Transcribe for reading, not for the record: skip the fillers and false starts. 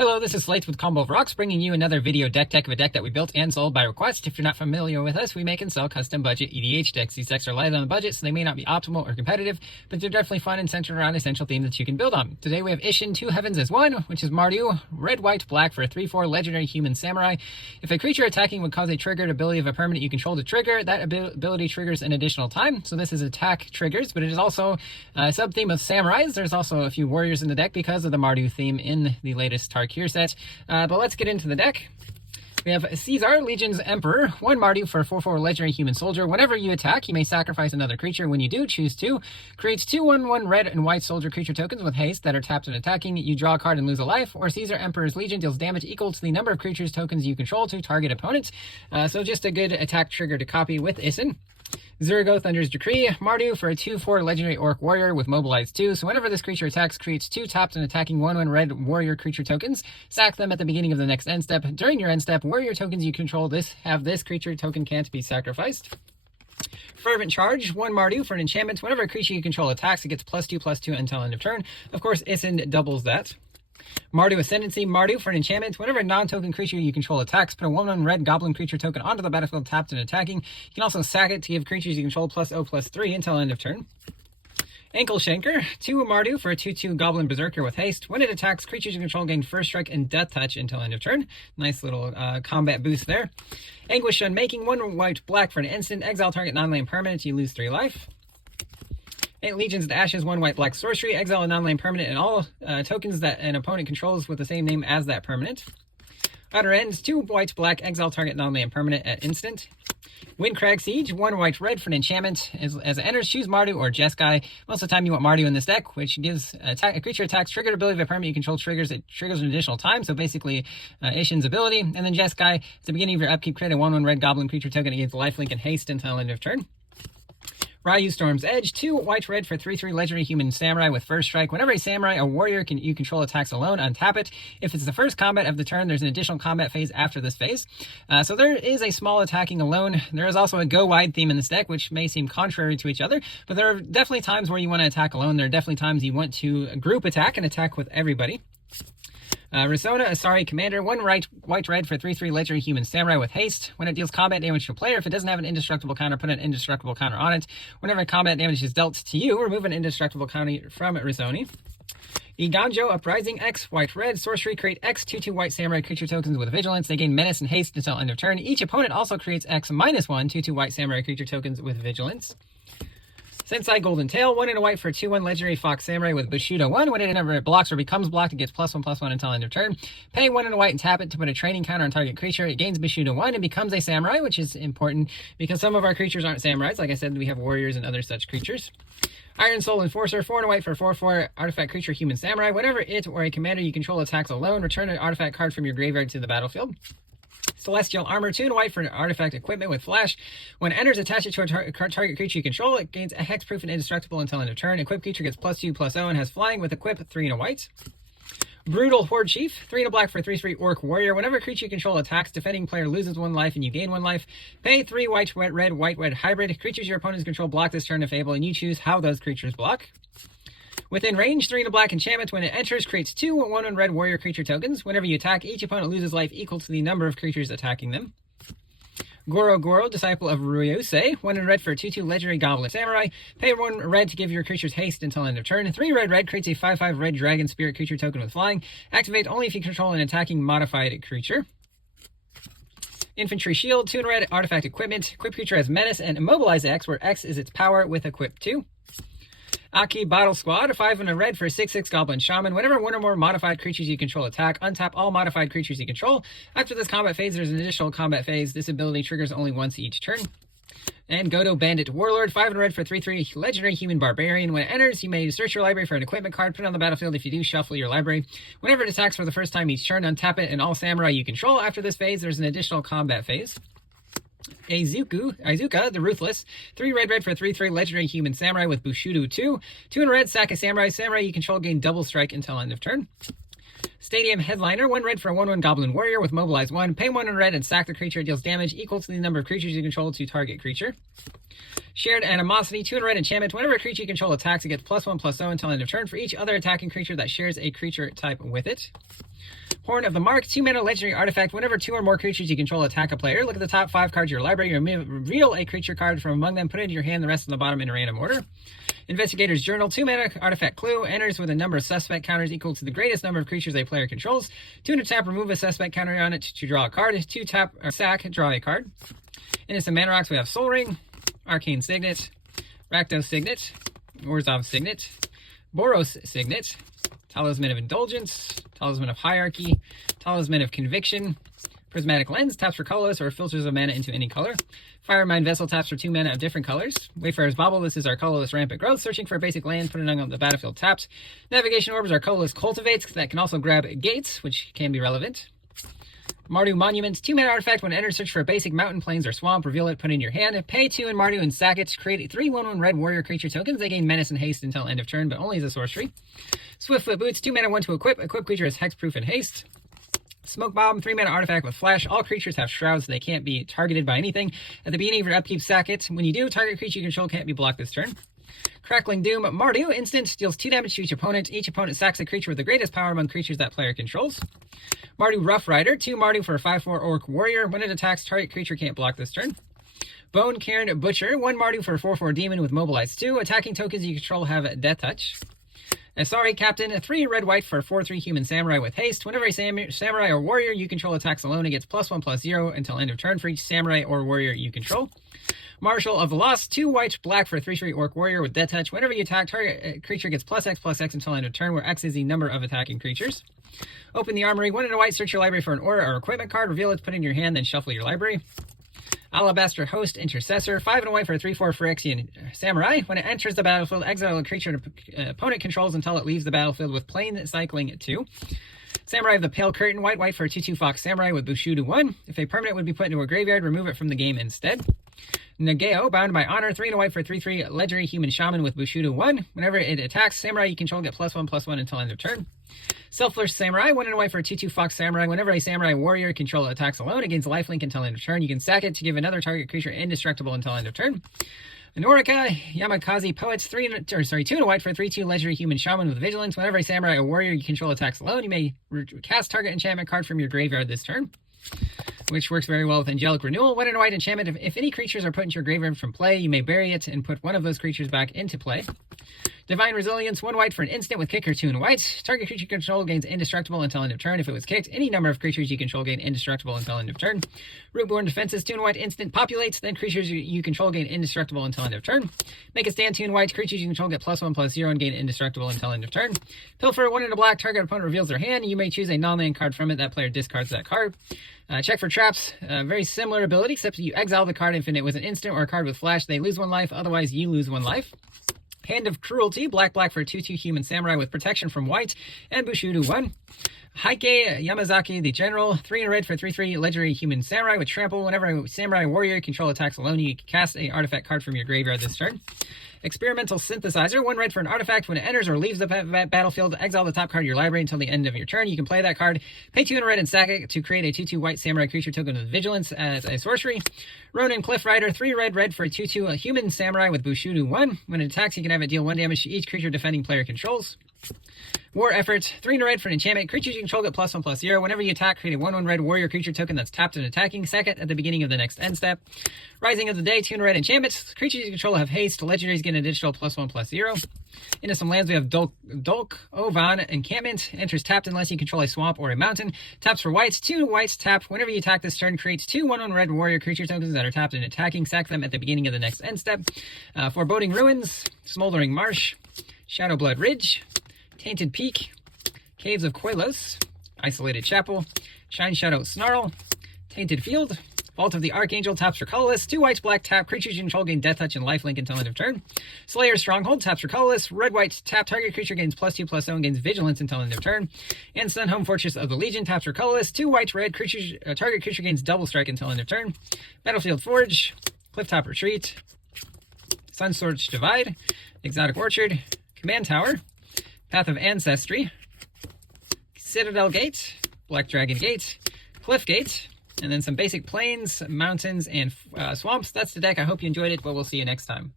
Hello, this is Slates with Combo of Rocks, bringing you another video deck tech of a deck that we built and sold by request. If you're not familiar with us, we make and sell custom budget EDH decks. These decks are light on the budget, so they may not be optimal or competitive, but they're definitely fun and centered around essential themes that you can build on. Today we have Isshin, 2 Heavens as 1, which is Mardu, red, white, black for a 3/4 legendary human samurai. If a creature attacking would cause a triggered ability of a permanent you control to trigger, that ability triggers an additional time. So this is attack triggers, but it is also a sub-theme of samurais. There's also a few warriors in the deck because of the Mardu theme in the latest Tarkir set. But let's get into the deck. We have Caesar, Legion's Emperor, 1 Mardu for a 4/4 legendary human soldier. Whenever you attack, you may sacrifice another creature. When you do, choose 2. Creates 2/1/1 red and white soldier creature tokens with haste that are tapped and attacking. You draw a card and lose a life. Or Caesar, Emperor's Legion deals damage equal to the number of creatures tokens you control to target opponents. So just a good attack trigger to copy with Isshin. Zurigo, Thunder's Decree, Mardu for a 2/4 legendary orc warrior with mobilize 2. So whenever this creature attacks, creates 2 tapped and attacking 1/1 red warrior creature tokens. Sack them at the beginning of the next end step. During your end step, warrior tokens you control have this creature token can't be sacrificed. Fervent Charge, 1 Mardu for an enchantment. Whenever a creature you control attacks, it gets +2/+2 until end of turn. Of course, Isshin doubles that. Mardu Ascendancy, Mardu for an enchantment. Whenever a non-token creature you control attacks, put a 1/1 red goblin creature token onto the battlefield tapped and attacking. You can also sack it to give creatures you control +0/+3 until end of turn. Ankle Shanker, 2 Mardu for a 2/2 Goblin Berserker with haste. When it attacks, creatures you control gain first strike and death touch until end of turn. Nice little combat boost there. Anguish Unmaking, 1 white black for an instant. Exile target non-land permanent, you lose 3 life. Legions to Ashes, 1 white black sorcery. Exile a non-land permanent and all tokens that an opponent controls with the same name as that permanent. Outer Ends, 2 white black. Exile target non-land permanent at instant. Windcrag Siege, 1 white red for an enchantment. As it enters, choose Mardu or Jeskai. Most of the time you want Mardu in this deck, which gives a creature attacks triggered ability of a permanent you control triggers. It triggers an additional time, so basically Isshin's ability. And then Jeskai, at the beginning of your upkeep, create a 1/1 red goblin creature token against lifelink and haste until end of turn. Ryu Storm's Edge, 2 white red for 3/3 legendary human samurai with first strike. Whenever a samurai or warrior you control attacks alone, untap it. If it's the first combat of the turn, there's an additional combat phase after this phase. So there is a small attacking alone. There is also a go wide theme in this deck, which may seem contrary to each other, but there are definitely times where you want to attack alone. There are definitely times you want to group attack and attack with everybody. Risona, Asari Commander, 1 white red for 3/3 legendary human samurai with haste. When it deals combat damage to a player, if it doesn't have an indestructible counter, put an indestructible counter on it. Whenever combat damage is dealt to you, remove an indestructible counter from Risoni. Iganjo, Uprising, X white red sorcery, create X 2/2 white samurai creature tokens with vigilance. They gain menace and haste until end of turn. Each opponent also creates X -1 2/2 white samurai creature tokens with vigilance. Sensei Golden Tail, 1 and a white for 2/1 legendary fox samurai with Bushido 1. Whenever it blocks or becomes blocked, it gets +1/+1 until end of turn. Pay 1 and a white and tap it to put a training counter on target creature. It gains Bushido 1 and becomes a samurai, which is important because some of our creatures aren't samurais. Like I said, we have warriors and other such creatures. Iron Soul Enforcer, 4 and a white for 4/4 artifact creature human samurai. Whenever it or a commander you control attacks alone, return an artifact card from your graveyard to the battlefield. Celestial Armor, 2 and a white for an artifact equipment with flash. When it enters, attach it to a target creature you control. It gains a hexproof and indestructible until end of turn. Equipped creature gets +2/+0 and has flying with equip, 3 and a white. Brutal Horde Chief, 3 and a black for 3/3 orc warrior. Whenever a creature you control attacks, defending player loses 1 life and you gain 1 life. Pay 3 white red hybrid. Creatures your opponents control block this turn if able, and you choose how those creatures block. Within range, 3 and a black enchantment. When it enters, creates 2 1/1 red warrior creature tokens. Whenever you attack, each opponent loses life equal to the number of creatures attacking them. Goro, Disciple of Ryusei, 1 and red for 2/2 legendary goblin samurai. Pay 1 red to give your creatures haste until end of turn. 3 red creates a 5/5 red dragon spirit creature token with flying. Activate only if you control an attacking modified creature. Infantry Shield, 2 and red artifact equipment. Equipped creature has menace and immobilize X, where X is its power with equip 2. Aki Battle Squad, 5 and a red for a 6/6 Goblin Shaman. Whenever 1 or more modified creatures you control attack, untap all modified creatures you control. After this combat phase, there's an additional combat phase. This ability triggers only once each turn. And Godo Bandit Warlord, 5 and red for 3/3 legendary human barbarian. When it enters, you may search your library for an equipment card, put it on the battlefield. If you do, shuffle your library. Whenever it attacks for the first time each turn, untap it and all samurai you control. After this phase, there's an additional combat phase. Izuka, the Ruthless, 3 red for 3/3 legendary human samurai with Bushido 2. 2 and red, sack a samurai. Samurai you control gain double strike until end of turn. Stadium Headliner, 1 red for a 1/1 Goblin Warrior with Mobilize 1. Pay 1 red and sack the creature. It deals damage equal to the number of creatures you control to target creature. Shared Animosity, 2 red enchantment. Whenever a creature you control attacks, it gets +1/+0 until end of turn for each other attacking creature that shares a creature type with it. Horn of the Mark, 2 mana legendary artifact. Whenever 2 or more creatures you control attack a player, look at the top 5 cards of your library, reveal a creature card from among them, put it into your hand, the rest in the bottom in a random order. Investigator's Journal, 2 mana artifact clue, enters with a number of suspect counters equal to the greatest number of creatures a player controls. 2 to tap, remove a suspect counter on it to draw a card. 2 tap, sack, draw a card. In some mana rocks, we have Soul Ring, Arcane Signet, Rakdos Signet, Orzhov Signet, Boros Signet, Talisman of Indulgence, Talisman of Hierarchy, Talisman of Conviction, Prismatic Lens, taps for colorless or filters of mana into any color. Firemind Vessel taps for 2 mana of different colors. Wayfarer's Bauble, this is our colorless Rampant Growth, searching for a basic land, put it on the battlefield tapped. Navigation Orbs are colorless Cultivates that can also grab gates, which can be relevant. Mardu Monuments, 2 mana artifact. When entered, search for a basic mountain, plains, or swamp. Reveal it, put it in your hand. Pay 2 in Mardu and sack it. Create 3 1/1 red warrior creature tokens. They gain menace and haste until end of turn, but only as a sorcery. Swiftfoot Boots, 2 mana, 1 to equip. Equip creature is hexproof and haste. Smoke Bomb, 3 mana artifact with flash. All creatures have shrouds, so they can't be targeted by anything. At the beginning of your upkeep, sack it. When you do, target creature you control can't be blocked this turn. Crackling Doom, Mardu, instant, deals 2 damage to each opponent. Each opponent sacks a creature with the greatest power among creatures that player controls. Mardu Rough Rider, 2 Mardu for a 5/4 Orc Warrior. When it attacks, target creature can't block this turn. Bone Cairn Butcher, 1 Mardu for a 4/4 Demon with Mobilize 2. Attacking tokens you control have Death Touch. Sorry, Captain, 3 red-white for a 4/3 Human Samurai with haste. Whenever a samurai or warrior you control attacks alone, it gets +1/+0 until end of turn for each samurai or warrior you control. Marshal of the Lost, 2 white black for a 3/3 Orc Warrior with Death Touch. Whenever you attack, target creature gets +X/+X until end of turn, where X is the number of attacking creatures. Open the Armory, 1 and a white, search your library for an aura or equipment card, reveal it, put it in your hand, then shuffle your library. Alabaster Host Intercessor, 5 and a white for a 3/4 Phyrexian Samurai. When it enters the battlefield, exile a creature an opponent controls until it leaves the battlefield with Plane Cycling 2. Samurai of the Pale Curtain, white for a 2/2 Fox Samurai with Bushido 1. If a permanent would be put into a graveyard, remove it from the game instead. Nagao, Bound by Honor, 3 and a white for a 3/3 Legendary Human Shaman with Bushido 1. Whenever it attacks, Samurai you control get +1/+1 until end of turn. Selfless Samurai, 1 and a white for a 2/2 Fox Samurai. Whenever a Samurai warrior control attacks alone, it gains lifelink until end of turn. You can sack it to give another target creature indestructible until end of turn. Norika, Yamakaze Poets, 2 and a white for a 3/2 Legendary Human Shaman with Vigilance. Whenever a Samurai or warrior you control attacks alone, you may cast target enchantment card from your graveyard this turn, which works very well with Angelic Renewal. 1 and a white enchantment. If any creatures are put into your graveyard from play, you may bury it and put one of those creatures back into play. Divine Resilience, 1 white for an instant with kicker, 2 and a white. Target creature you control gains indestructible until end of turn. If it was kicked, any number of creatures you control gain indestructible until end of turn. Rootborn Defenses, 2 and a white, instant populates, then creatures you control gain indestructible until end of turn. Make a stand, 2 and white, creatures you control get +1/+0 and gain indestructible until end of turn. Pilfer, 1 and a black, target opponent reveals their hand. You may choose a non-land card from it. That player discards that card. Check for traps. Very similar ability, except you exile the card if it was an instant or a card with flash. They lose 1 life, otherwise you lose 1 life. Hand of Cruelty, black for a 2/2 Human Samurai with protection from white and Bushido 1. Heike Yamazaki the General, 3 and red for 3/3 Legendary Human Samurai with Trample. Whenever a Samurai warrior control attacks alone, you can cast a artifact card from your graveyard this turn. Experimental Synthesizer, 1 red for an artifact. When it enters or leaves the battlefield, exile the top card of your library until the end of your turn. You can play that card, pay 2 and a red and sack it to create a 2/2 white Samurai creature token with Vigilance as a sorcery. Ronin Cliff Rider, 3 red for a 2/2 Human Samurai with Bushido 1. When it attacks, you can have it deal 1 damage to each creature defending player controls. War Effort, 3 and a red for an enchantment. Creatures you control get +1/+0. Whenever you attack, create a 1/1 red warrior creature token that's tapped and attacking. Sack it at the beginning of the next end step. Rising of the Day, 2 and a red enchantments. Creatures you control have haste. Legendaries get an additional +1/+0. Into some lands, we have Dolk Ovan Encampment. Enters tapped unless you control a swamp or a mountain. Taps for whites, 2 whites tap. Whenever you attack this turn, creates 2 1/1 red warrior creature tokens that are tapped and attacking. Sack them at the beginning of the next end step. Foreboding Ruins, Smoldering Marsh, Shadowblood Ridge, Tainted Peak, Caves of Koilos, Isolated Chapel, Shine Shadow Snarl, Tainted Field, Vault of the Archangel, taps for colorless, 2 whites, black tap, creatures you control gain Death Touch and lifelink until end of turn. Slayer Stronghold, taps for colorless, red white tap, target creature gains +2/+0 and gains Vigilance until end of turn. And Sun Home Fortress of the Legion, taps for colorless, 2 white, red, target creature gains double strike until end of turn. Battlefield Forge, Clifftop Retreat, Sunscorched Divide, Exotic Orchard, Command Tower, Path of Ancestry, Citadel Gate, Black Dragon Gate, Cliff Gate, and then some basic plains, mountains, and swamps. That's the deck. I hope you enjoyed it, but we'll see you next time.